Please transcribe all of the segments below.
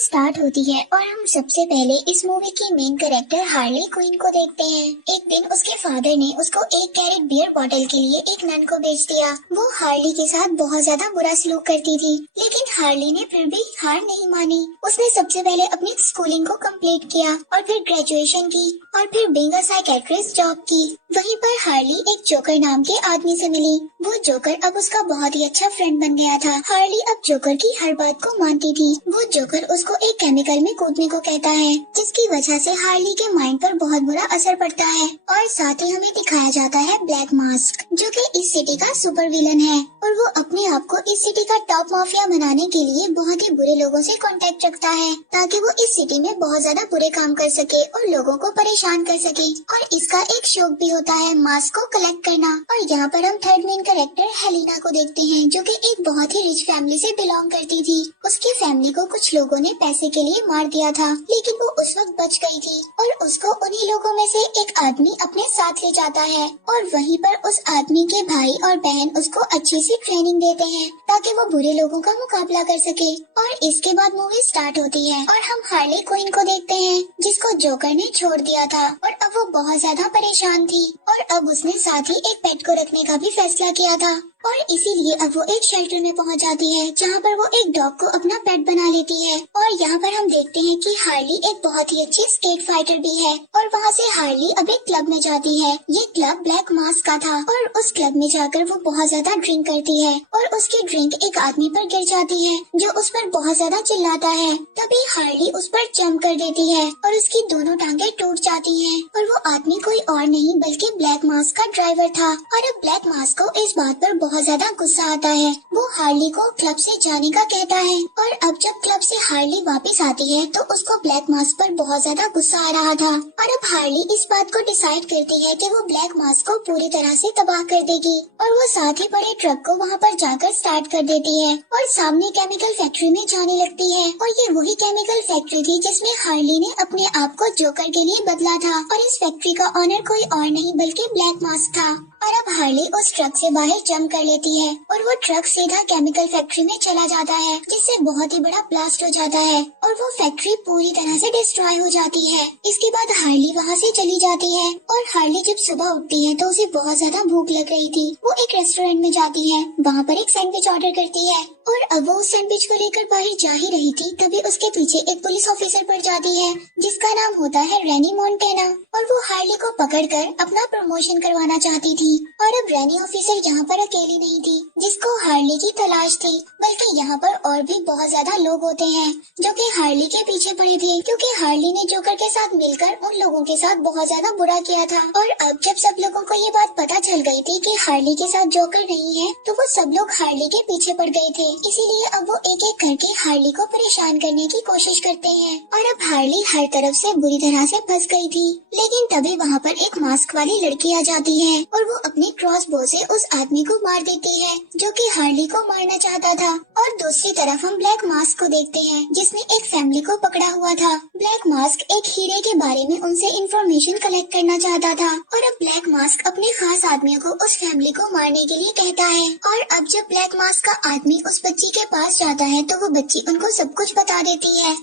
Start होती है और हम सबसे पहले इस मूवी की मेन कैरेक्टर हार्ली क्विन को देखते हैं। एक दिन उसके फादर ने उसको 1 कैरेट बियर बॉटल के लिए एक नन को बेच दिया। वो हार्ली के साथ बहुत ज्यादा बुरा सलूक करती थी, लेकिन हार्ली ने फिर भी हार नहीं मानी। उसने सबसे पहले अपनी स्कूलिंग को कंप्लीट किया और फिर ग्रेजुएशन की और फिर बीइंग अ साइकियाट्रिस्ट जॉब की। वहीं पर हार्ली एक जोकर नाम के आदमी से मिली। वो जोकर अब उसका बहुत ही अच्छा फ्रेंड बन गया था। हार्ली अब जोकर की हर बात को मानती थी। वो जोकर उसको एक केमिकल में कूदने को कहता है, जिसकी वजह से हार्ली के माइंड पर बहुत बुरा असर पड़ता है। और साथ ही हमें दिखाया जाता है ब्लैक मास्क, जो कि इस सिटी का सुपर विलन है और वो अपने आप को इस सिटी का टॉप माफिया बनाने के लिए बहुत ही बुरे लोगों से कांटेक्ट रखता है, ताकि वो इस सिटी में बहुत ज्यादा बुरे काम कर सके और लोगों को परेशान कर सके। और इसका एक शौक भी होता है मास्क को कलेक्ट करना। और यहाँ पर हम थर्ड मेन कैरेक्टर हेलिना को देखते हैं, जो कि एक बहुत ही रिच फैमिली से बिलोंग करती थी। उसकी फैमिली को कुछ लोगों ने पैसे के लिए मार दिया था, लेकिन वो उस वक्त बच गई थी और उसको उन्हीं लोगों में से एक आदमी अपने साथ ले जाता है और वहीं पर उस आदमी के भाई और बहन उसको अच्छी सी ट्रेनिंग देते हैं, ताकि वो बुरे लोगों का मुकाबला कर सके। और इसके बाद मूवी स्टार्ट होती है और हम हार्ली क्विन को देखते हैं, जिसको जोकर ने छोड़ दिया था और अब वो बहुत ज्यादा परेशान थी और अब उसने साथ ही एक पेट को रखने का भी फैसला किया था। और इसीलिए अब वो एक शेल्टर में पहुंच जाती है, जहाँ पर वो एक डॉग को अपना पेट बना लेती है। और यहाँ पर हम देखते हैं कि हार्ली एक बहुत ही अच्छी स्केट फाइटर भी है और वहाँ से हार्ली अब एक क्लब में जाती है। ये क्लब ब्लैक मास्क का था और उस क्लब में जाकर वो बहुत ज्यादा ड्रिंक करती है और उसकी ड्रिंक एक आदमी पर गिर जाती है, जो उस पर बहुत ज्यादा चिल्लाता है। तभी हार्ली उस पर जंप कर देती है और उसकी दोनों टांगे टूट जाती हैं। और वो आदमी कोई और नहीं बल्कि ब्लैक मास्क का ड्राइवर था। और अब ब्लैक मास्क को इस बात पर बहुत ज्यादा गुस्सा आता है। वो हार्ली को क्लब से जाने का कहता है और अब जब क्लब से हार्ली वापस आती है तो उसको ब्लैक मास्क पर बहुत ज्यादा गुस्सा आ रहा था। और अब हार्ली इस बात को डिसाइड करती है कि वो ब्लैक मास्क को पूरी तरह से तबाह कर देगी और वो साथ ही बड़े ट्रक को वहाँ पर जाकर स्टार्ट कर देती है और सामने केमिकल फैक्ट्री में जाने लगती है। और ये वही केमिकल फैक्ट्री थी जिसमें हार्ली ने अपने आप को जोकर के लिए बदला था और इस फैक्ट्री का ऑनर कोई और नहीं बल्कि ब्लैक मास्क था। और अब हार्ली उस ट्रक से बाहर जंप कर लेती है और वो ट्रक सीधा केमिकल फैक्ट्री में चला जाता है, जिससे बहुत ही बड़ा ब्लास्ट हो जाता है और वो फैक्ट्री पूरी तरह से डिस्ट्रॉय हो जाती है। इसके बाद हार्ली वहाँ से चली जाती है और हार्ली जब सुबह उठती है तो उसे बहुत ज्यादा भूख लग रही थी। वो एक रेस्टोरेंट में जाती है, वहाँ पर एक सैंडविच ऑर्डर करती है और अब वो उस सैंडविच को लेकर बाहर जा ही रही थी, तभी उसके पीछे एक पुलिस ऑफिसर पड़ जाती है, जिसका नाम होता है रैनी मोंटेना। और वो हार्ली को पकड़कर अपना प्रमोशन करवाना चाहती थी। और अब रैनी ऑफिसर यहाँ पर अकेली नहीं थी जिसको हार्ली की तलाश थी, बल्कि यहाँ पर और भी बहुत ज्यादा लोग होते हैं जो कि हार्ली के पीछे पड़े थे, क्योंकि हार्ली ने जोकर के साथ मिलकर उन लोगों के साथ बहुत ज्यादा बुरा किया था। और अब जब सब लोगों को ये बात पता चल गई थी कि हार्ली के साथ जोकर नहीं है, तो वो सब लोग हार्ली के पीछे पड़ गए थे। इसीलिए अब वो एक एक करके हार्ली को परेशान करने की कोशिश करते हैं। और अब हार्ली हर तरफ से बुरी तरह से फंस गई थी, लेकिन तभी वहाँ पर एक मास्क वाली लड़की आ जाती है और वो अपने क्रॉस बो से उस आदमी को मार देती है जो कि हार्ली को मारना चाहता था। और दूसरी तरफ हम ब्लैक मास्क को देखते हैं, जिसने एक फैमिली को पकड़ा हुआ था। ब्लैक मास्क एक हीरे के बारे में उनसे इंफॉर्मेशन कलेक्ट करना चाहता था और अब ब्लैक मास्क अपने खास आदमियों को उस फैमिली को मारने के लिए कहता है। और अब जब ब्लैक मास्क का आदमी उस बच्ची के पास जाता है तो वो बच्ची उनको सब कुछ बता देती है।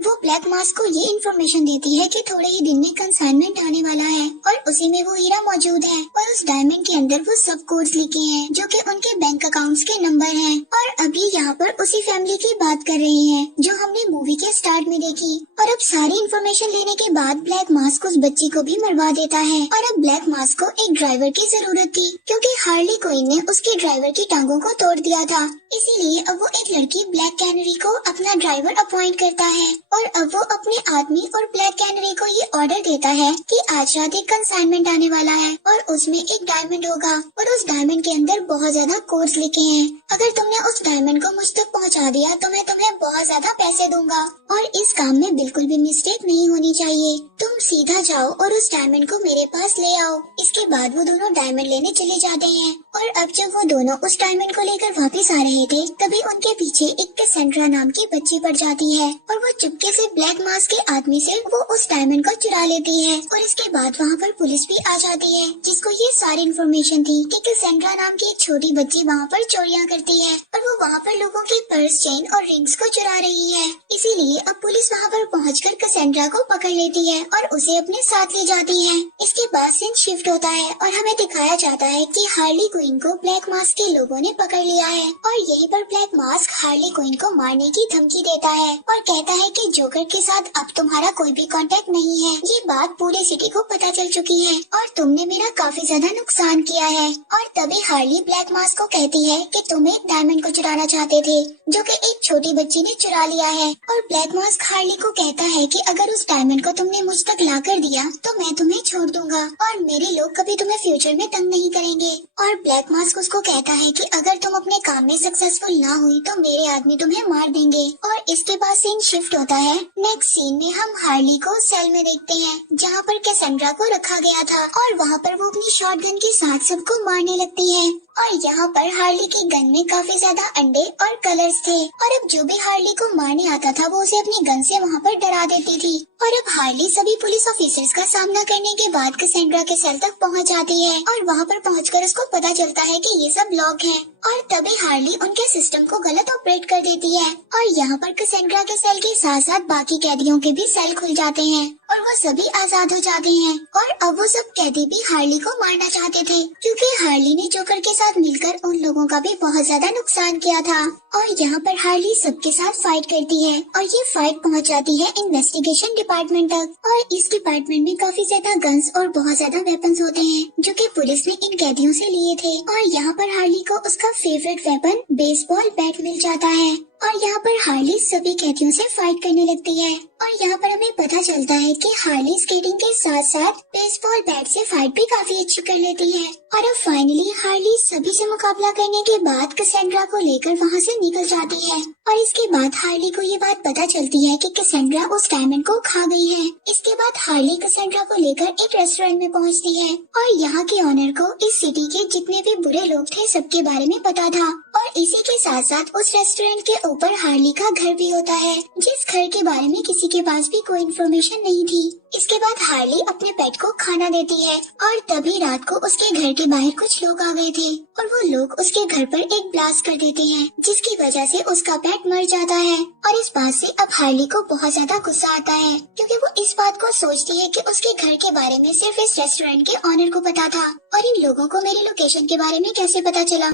वो ब्लैक मास्क को ये इन्फॉर्मेशन देती है कि थोड़े ही दिन में कंसाइनमेंट आने वाला है और उसी में वो हीरा मौजूद है और उस डायमंड के अंदर वो सब कोड्स लिखे हैं जो कि उनके बैंक अकाउंट्स के नंबर हैं। और अभी यहाँ पर उसी फैमिली की बात कर रहे हैं जो हमने मूवी के स्टार्ट में देखी। और अब सारी इन्फॉर्मेशन लेने के बाद ब्लैक मास्क उस बच्ची को भी मरवा देता है। और अब ब्लैक मास्क को एक ड्राइवर की जरूरत थी, क्योंकि हार्ली क्विन ने उसके ड्राइवर की टांगों को तोड़ दिया था। इसीलिए अब वो एक लड़की ब्लैक कैनरी को अपना ड्राइवर अपॉइंट करता है और अब वो अपने आदमी और ब्लैक कैनरी को ये ऑर्डर देता है कि आज रात एक कंसाइनमेंट आने वाला है और उसमें एक डायमंड होगा और उस डायमंड के अंदर बहुत ज्यादा कोड्स लिखे हैं। अगर तुमने उस डायमंड को मुझ तक पहुंचा दिया तो मैं तुम्हें बहुत ज्यादा पैसे दूंगा और इस काम में बिल्कुल भी मिस्टेक नहीं होनी चाहिए। तुम सीधा जाओ और उस डायमंड को मेरे पास ले आओ। इसके बाद वो दोनों डायमंड लेने चले जाते हैं और अब जब वो दोनों उस डायमंड को लेकर वापस आ रहे थे तभी उनके पीछे एक कैसेंड्रा नाम की बच्ची पड़ जाती है और वो चुपके से ब्लैक मास्क के आदमी से वो उस डायमंड को चुरा लेती है और इसके बाद वहाँ पर पुलिस भी आ जाती है जिसको ये सारी इन्फॉर्मेशन थी कि कैसेंड्रा नाम की एक छोटी बच्ची वहाँ पर चोरियां करती है और वो वहाँ पर लोगों के पर्स, चेन और रिंग्स को चुरा रही है। इसीलिए अब पुलिस वहाँ पर पहुंचकर कैसेंड्रा को पकड़ लेती है और उसे अपने साथ ले जाती है। इसके बाद सीन शिफ्ट होता है और हमें दिखाया जाता है कि हार्ली क्विन को ब्लैक मास्क के लोगों ने पकड़ लिया है और यहीं पर ब्लैक मास्क हार्ली क्विन को मारने की धमकी देता है और कहता है कि जोकर के साथ अब तुम्हारा कोई भी कांटेक्ट नहीं है। ये बात पूरे सिटी को पता चल चुकी है और तुमने मेरा काफी ज्यादा नुकसान किया है। और तभी हार्ली ब्लैक मास्क को कहती है कि तुम एक डायमंड को चुराना चाहते थे जो कि एक छोटी बच्ची ने चुरा लिया है और ब्लैक मास्क हार्ली को कहता है कि अगर उस डायमंड को तुमने मुझ तक ला कर दिया तो मैं तुम्हें छोड़ दूंगा और मेरे लोग कभी तुम्हें फ्यूचर में तंग नहीं करेंगे। और ब्लैक मास्क उसको कहता है कि अगर तुम अपने काम में सक्सेसफुल ना हुई तो मेरे आदमी तुम्हें मार देंगे। और इसके बाद सीन शिफ्ट होता है। नेक्स्ट सीन में हम हार्ली को सेल में देखते हैं जहाँ पर कैसेंड्रा को रखा गया था और वहाँ पर वो अपनी शॉटगन के साथ सबको मारने लगती है और यहाँ पर हार्ली की गन में काफी ज्यादा अंडे और कलर्स थे और अब जो भी हार्ली को मारने आता था वो उसे अपनी गन से वहाँ पर डरा देती थी। और अब हार्ली सभी पुलिस ऑफिसर्स का सामना करने के बाद कैसेंड्रा के सेल तक पहुँच जाती है और वहाँ पर पहुँचकर उसको पता चलता है कि ये सब लॉक है और तभी हार्ली उनके सिस्टम को गलत ऑपरेट कर देती है और यहाँ पर कैसेंड्रा के सेल के साथ साथ बाकी कैदियों के भी सेल खुल जाते हैं और वो सभी आजाद हो जाते हैं। और अब वो सब कैदी भी हार्ली को मारना चाहते थे क्योंकि हार्ली ने जोकर के साथ मिलकर उन लोगों का भी बहुत ज्यादा नुकसान किया था। और यहाँ पर हार्ली सबके साथ फाइट करती है और ये फाइट पहुँच जाती है इन्वेस्टिगेशन डिपार्टमेंट तक और इस डिपार्टमेंट में काफी ज्यादा गन्स और बहुत ज्यादा वेपन्स होते हैं जो कि पुलिस ने इन कैदियों से लिए थे। और यहाँ पर हार्ली को उसका फेवरेट वेपन बेसबॉल बैट मिल जाता है और यहाँ पर हार्ली सभी कैदियों से फाइट करने लगती है और यहाँ पर हमें पता चलता है कि हार्ली स्केटिंग के साथ साथ बेसबॉल बैट से फाइट भी काफी अच्छी कर लेती है। और अब फाइनली हार्ली सभी से मुकाबला करने के बाद कैसेंड्रा को लेकर वहाँ से निकल जाती है और इसके बाद हार्ली को ये बात पता चलती है कि कैसेंड्रा उस डायमंड को खा गई है। इसके बाद हार्ली कैसेंड्रा को लेकर एक रेस्टोरेंट में पहुँचती है और यहाँ के ऑनर को इस सिटी के जितने भी बुरे लोग थे सबके बारे में पता था और इसी के साथ साथ उस रेस्टोरेंट के ऊपर हार्ली का घर भी होता है जिस घर के बारे में किसी के पास भी कोई इन्फॉर्मेशन नहीं थी। इसके बाद हार्ली अपने पेट को खाना देती है और तभी रात को उसके घर के बाहर कुछ लोग आ गए थे और वो लोग उसके घर पर एक ब्लास्ट कर देते हैं जिसकी वजह से उसका पेट मर जाता है। और इस बात से अब हार्ली को बहुत ज्यादा गुस्सा आता है क्योंकि वो इस बात को सोचती है कि उसके घर के बारे में सिर्फ इस रेस्टोरेंट के ऑनर को पता था और इन लोगों को मेरी लोकेशन के बारे में कैसे पता चला।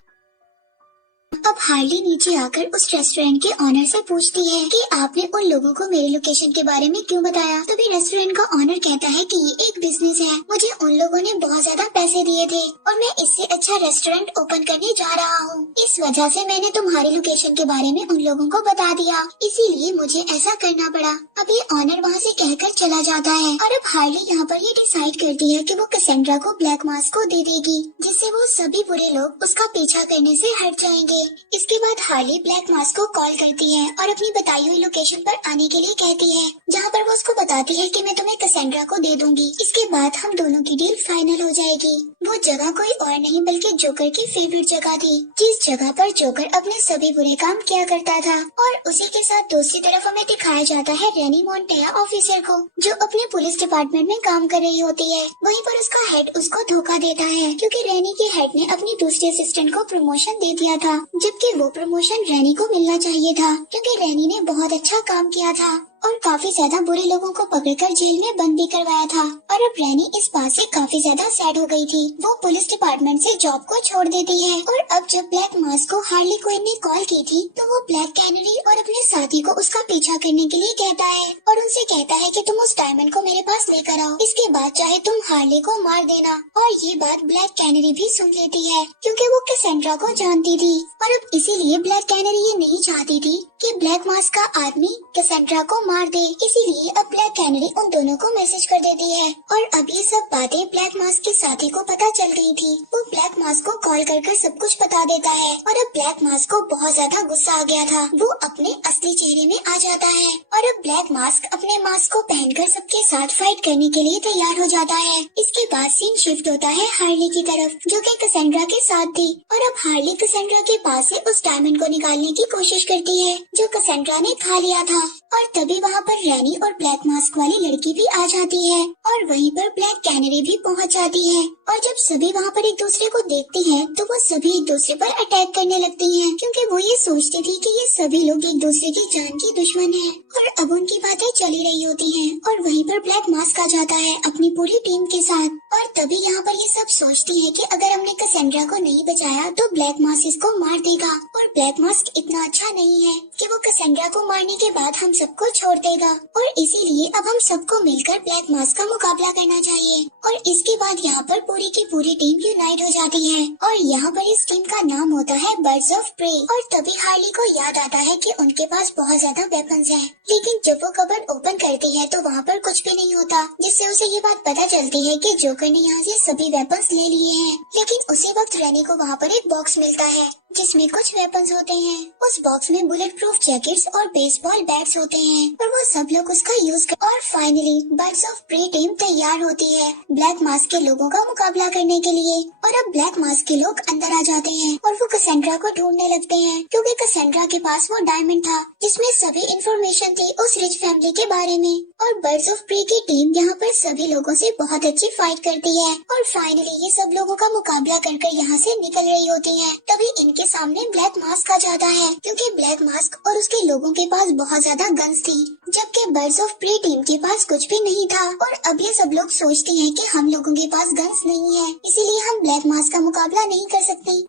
अब हार्ली नीचे आकर उस रेस्टोरेंट के ऑनर से पूछती है कि आपने उन लोगों को मेरी लोकेशन के बारे में क्यों बताया। तभी रेस्टोरेंट का ऑनर कहता है कि ये एक बिजनेस है, मुझे उन लोगों ने बहुत ज्यादा पैसे दिए थे और मैं इससे अच्छा रेस्टोरेंट ओपन करने जा रहा हूँ। इस वजह से मैंने तुम्हारी लोकेशन के बारे में उन लोगों को बता दिया, इसीलिए मुझे ऐसा करना पड़ा। अब ये ऑनर वहाँ से कहकर चला जाता है और अब हार्ली यहाँ पर ये डिसाइड करती है कि वो कैसेंड्रा को ब्लैक मास्क को दे देगी जिससे वो सभी बुरे लोग उसका पीछा करने से हट जाएंगे। इसके बाद हार्ली ब्लैक मास्क को कॉल करती है और अपनी बताई हुई लोकेशन पर आने के लिए कहती है जहाँ पर वो उसको बताती है कि मैं तुम्हें कैसेंड्रा को दे दूंगी। इसके बाद हम दोनों की डील फाइनल हो जाएगी। वो जगह कोई और नहीं बल्कि जोकर की फेवरेट जगह थी जिस जगह पर जोकर अपने सभी बुरे काम किया करता था। और उसी के साथ दूसरी तरफ हमें दिखाया जाता है रेनी मोंटेया ऑफिसर को जो अपने पुलिस डिपार्टमेंट में काम कर रही होती है। वहीं पर उसका हेड उसको धोखा देता है क्योंकि रेनी के हेड ने अपनी दूसरी असिस्टेंट को प्रमोशन दे दिया था जबकि वो प्रमोशन रेनी को मिलना चाहिए था क्योंकि रेनी ने बहुत अच्छा काम किया था और काफी ज्यादा बुरे लोगों को पकड़कर जेल में बंद भी करवाया था। और अब रैनी इस बात से काफी ज्यादा सैड हो गई थी। वो पुलिस डिपार्टमेंट से जॉब को छोड़ देती है और अब जब ब्लैक मास्क को हार्ली क्विन ने कॉल की थी तो वो ब्लैक कैनरी और अपने साथी को उसका पीछा करने के लिए कहता है और उनसे कहता है कि तुम उस डायमंड को मेरे पास लेकर आओ, इसके बाद चाहे तुम हार्ली को मार देना। और ये बात ब्लैक कैनरी भी सुन लेती है क्योंकि वो कैसेंड्रा को जानती थी और अब इसीलिए ब्लैक कैनरी ये नहीं चाहती थी कि ब्लैक मास्क का आदमी कैसेंड्रा को मार दे। इसीलिए अब ब्लैक कैनरी उन दोनों को मैसेज कर देती है और अब ये सब बातें ब्लैक मास्क के साथी को पता चल गई थी। वो ब्लैक मास्क को कॉल कर सब कुछ बता देता है और अब ब्लैक मास्क को बहुत ज्यादा गुस्सा आ गया था। वो अपने असली चेहरे में आ जाता है और अब ब्लैक मास्क अपने मास्क को पहनकर सबके साथ फाइट करने के लिए तैयार हो जाता है। इसके बाद सीन शिफ्ट होता है हार्ली की तरफ, जो कि कैसेंड्रा के साथ थी। और अब हार्ली कैसेंड्रा के पास से उस डायमंड को निकालने की कोशिश करती है जो कैसेंड्रा ने खा लिया था। और तभी वहाँ पर रैनी और ब्लैक मास्क वाली लड़की भी आ जाती है और वहीं पर ब्लैक कैनरी भी पहुँच जाती है। और जब सभी वहाँ पर एक दूसरे को देखती हैं, तो वो सभी एक दूसरे पर अटैक करने लगती हैं, क्योंकि वो ये सोचती थी कि ये सभी लोग एक दूसरे की जान की दुश्मन हैं। और अब उनकी बातें चली रही होती हैं और वहीं पर ब्लैक मास्क आ जाता है अपनी पूरी टीम के साथ। और तभी यहाँ पर ये सब सोचती है कि अगर हमने कैसेंड्रा को नहीं बचाया तो ब्लैक मास्क इसको मार देगा। और ब्लैक मास्क इतना अच्छा नहीं है कि वो कैसेंड्रा को मारने के बाद हम सबको छोड़ देगा। और इसीलिए अब हम सबको मिलकर ब्लैक मास्क का मुकाबला करना चाहिए। और इसके बाद यहाँ पर पूरी की पूरी टीम यूनाइट हो जाती है और यहाँ पर इस टीम का नाम होता है बर्ड्स ऑफ प्रे। और तभी हार्ली को याद आता है कि उनके पास बहुत ज्यादा वेपन्स हैं। लेकिन जब वो कबर्ड ओपन करती है तो वहाँ पर कुछ भी नहीं होता, जिससे उसे ये बात पता चलती है कि जोकर ने यहाँ से सभी वेपन्स ले लिए हैं। लेकिन उसी वक्त रैनी को वहाँ पर एक बॉक्स मिलता है जिसमें कुछ वेपन्स होते हैं। उस बॉक्स में बुलेट प्रूफ जैकेट्स और बेसबॉल बैट्स होते हैं और वो सब लोग उसका यूज कर। और finally birds of prey team तैयार होती है ब्लैक मास्क के लोगों का मुकाबला करने के लिए। और अब ब्लैक मास्क के लोग अंदर आ जाते हैं और वो कैसेंड्रा को ढूंढने लगते हैं, क्योंकि कैसेंड्रा के पास वो डायमंड था जिसमें सभी इंफॉर्मेशन थी उस रिच फैमिली के बारे में। और बर्ड्स ऑफ प्रे की टीम यहाँ पर सभी लोगों से बहुत अच्छी फाइट करती है और फाइनली ये सब लोगों का मुकाबला कर यहाँ से निकल रही होती है। तभी इनके सामने ब्लैक मास्क आ जाता है, क्योंकि ब्लैक मास्क और उसके लोगों के पास बहुत ज्यादा गन्स थी, जबकि बर्ड्स ऑफ प्रे टीम के पास कुछ भी नहीं था। और अब ये सब लोग सोचते हैं कि हम लोगों के पास गन्स नहीं है, इसीलिए हम ब्लैक मास्क का मुकाबला नहीं कर सकते।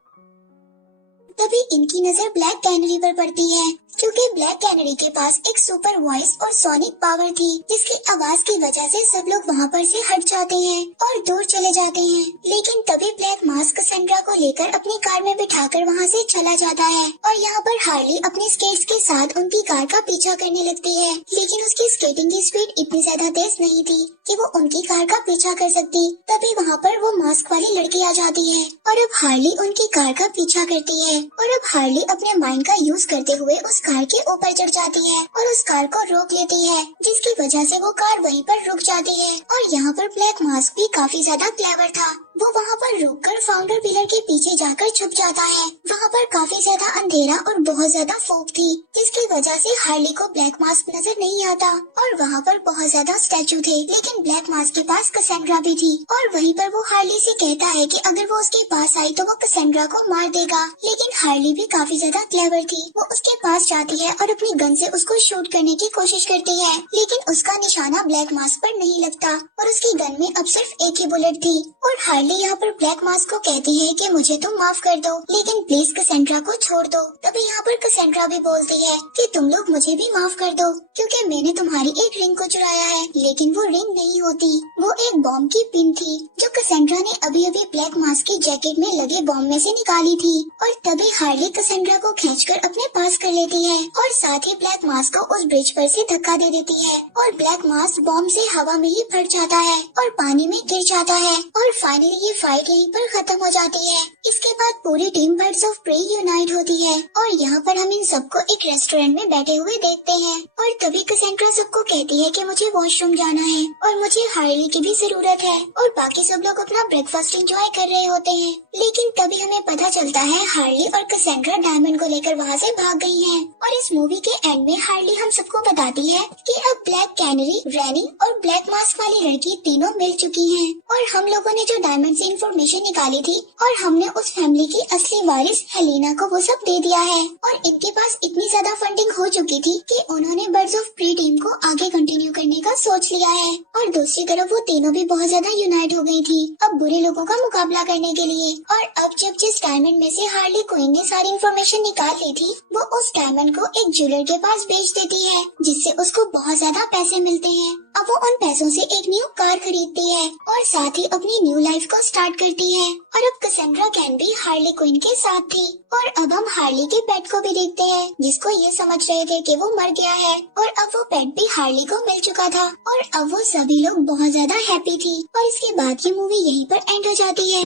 तभी इनकी नजर ब्लैक कैनरी पर पड़ती है, क्योंकि ब्लैक कैनरी के पास एक सुपर वॉइस और सोनिक पावर थी, जिसकी आवाज की वजह से सब लोग वहाँ पर से हट जाते हैं और दूर चले जाते हैं। लेकिन तभी ब्लैक मास्क कैसेंड्रा को लेकर अपनी कार में बिठाकर वहाँ से चला जाता है और यहाँ पर हार्ली अपने स्केट्स के साथ उनकी कार का पीछा करने लगती है। लेकिन उसकी स्केटिंग की स्पीड इतनी ज्यादा तेज नहीं थी कि वो उनकी कार का पीछा कर सकती। तभी वहाँ पर वो मास्क वाली लड़की आ जाती है और अब हार्ली उनकी कार का पीछा करती है। और अब हार्ली अपने माइंड का यूज करते हुए उस कार के ऊपर चढ़ जाती है और उस कार को रोक लेती है, जिसकी वजह से वो कार वहीं पर रुक जाती है। और यहाँ पर ब्लैक मास्क भी काफी ज्यादा क्लेवर था। वो वहाँ पर रुककर फाउंडर पिलर के पीछे जाकर छुप जाता है। वहाँ पर काफी ज्यादा अंधेरा और बहुत ज्यादा फोग थी, जिसकी वजह से हार्ली को ब्लैक मास्क नजर नहीं आता। और वहाँ पर बहुत ज्यादा स्टैचू थे, लेकिन ब्लैक मास्क के पास कैसेंड्रा भी थी। और वहीं पर वो हार्ली से कहता है कि अगर वो उसके पास आई तो वो कैसेंड्रा को मार देगा। लेकिन हार्ली भी काफी ज्यादा क्लेवर थी। वो उसके पास जाती है और अपनी गन से उसको शूट करने की कोशिश करती है, लेकिन उसका निशाना ब्लैक मास्क पर नहीं लगता और उसकी गन में अब सिर्फ एक ही बुलेट थी। और हार्ली यहाँ पर ब्लैक मास्क को कहती है कि मुझे तुम माफ कर दो, लेकिन प्लीज कैसेंड्रा को छोड़ दो। तभी यहाँ पर कैसेंड्रा भी बोलती है कि तुम लोग मुझे भी माफ कर दो, क्योंकि मैंने तुम्हारी एक रिंग को चुराया है। लेकिन वो रिंग नहीं होती, वो एक बॉम्ब की पिन थी जो कैसेंड्रा ने अभी अभी ब्लैक मास्क की जैकेट में लगे बॉम्ब में से निकाली थी। और तभी हार्ली कैसेंड्रा को खींचकर अपने पास कर लेती है और साथ ही ब्लैक मास्क को उस ब्रिज पर से धक्का दे देती है और ब्लैक मास्क बॉम्ब से हवा में ही फट जाता है और पानी में गिर जाता है। और फाइनली ये फाइट यहीं पर खत्म हो जाती है। इसके बाद पूरी team birds of prey unite होती है और यहाँ पर हम इन सबको एक रेस्टोरेंट में बैठे हुए देखते हैं। और तभी कैसेंड्रा सबको कहती है कि मुझे वॉशरूम जाना है और मुझे हार्ली की भी जरूरत है। और बाकी सब लोग अपना ब्रेकफास्ट एंजॉय कर रहे होते हैं। लेकिन तभी हमें पता चलता है हार्ली और कैसेंड्रा डायमंड को लेकर वहाँ से भाग गई हैं। और इस मूवी के एंड में हार्ली हम सबको बताती है कि अब ब्लैक कैनरी, रैनी और ब्लैक मास्क वाली लड़की तीनों मिल चुकी हैं। और हम लोगों ने जो डायमंड से इंफॉर्मेशन निकाली थी और हमने उस फैमिली की असली वारिस हेलेना को वो सब दे दिया है। और इनके पास इतनी ज्यादा फंडिंग हो चुकी थी कि उन्होंने बर्ड्स ऑफ प्रे टीम को आगे कंटिन्यू करने का सोच लिया है। और दूसरी तरफ वो तीनों भी बहुत ज्यादा यूनाइट हो गई थी अब बुरे लोगों का मुकाबला करने के लिए। और अब जब जिस डायमंड में से हार्ली क्विन ने सारी इंफॉर्मेशन निकाल ली थी, वो उस डायमंड को एक ज्वेलर के पास बेच देती है, जिससे उसको बहुत ज्यादा पैसे मिलते हैं। अब वो उन पैसों से एक न्यू कार खरीदती है और साथ ही अपनी न्यू लाइफ को स्टार्ट करती है। और अब कैसेंड्रा कैन भी हार्ली क्विन के साथ थी। और अब हम हार्ली के पेट को भी देखते हैं, जिसको ये समझ रहे थे कि वो मर गया है। और अब वो पेट भी हार्ली को मिल चुका था और अब वो सभी लोग बहुत ज्यादा हैप्पी थी। और इसके बाद ये मूवी यहीं पर एंड हो जाती है।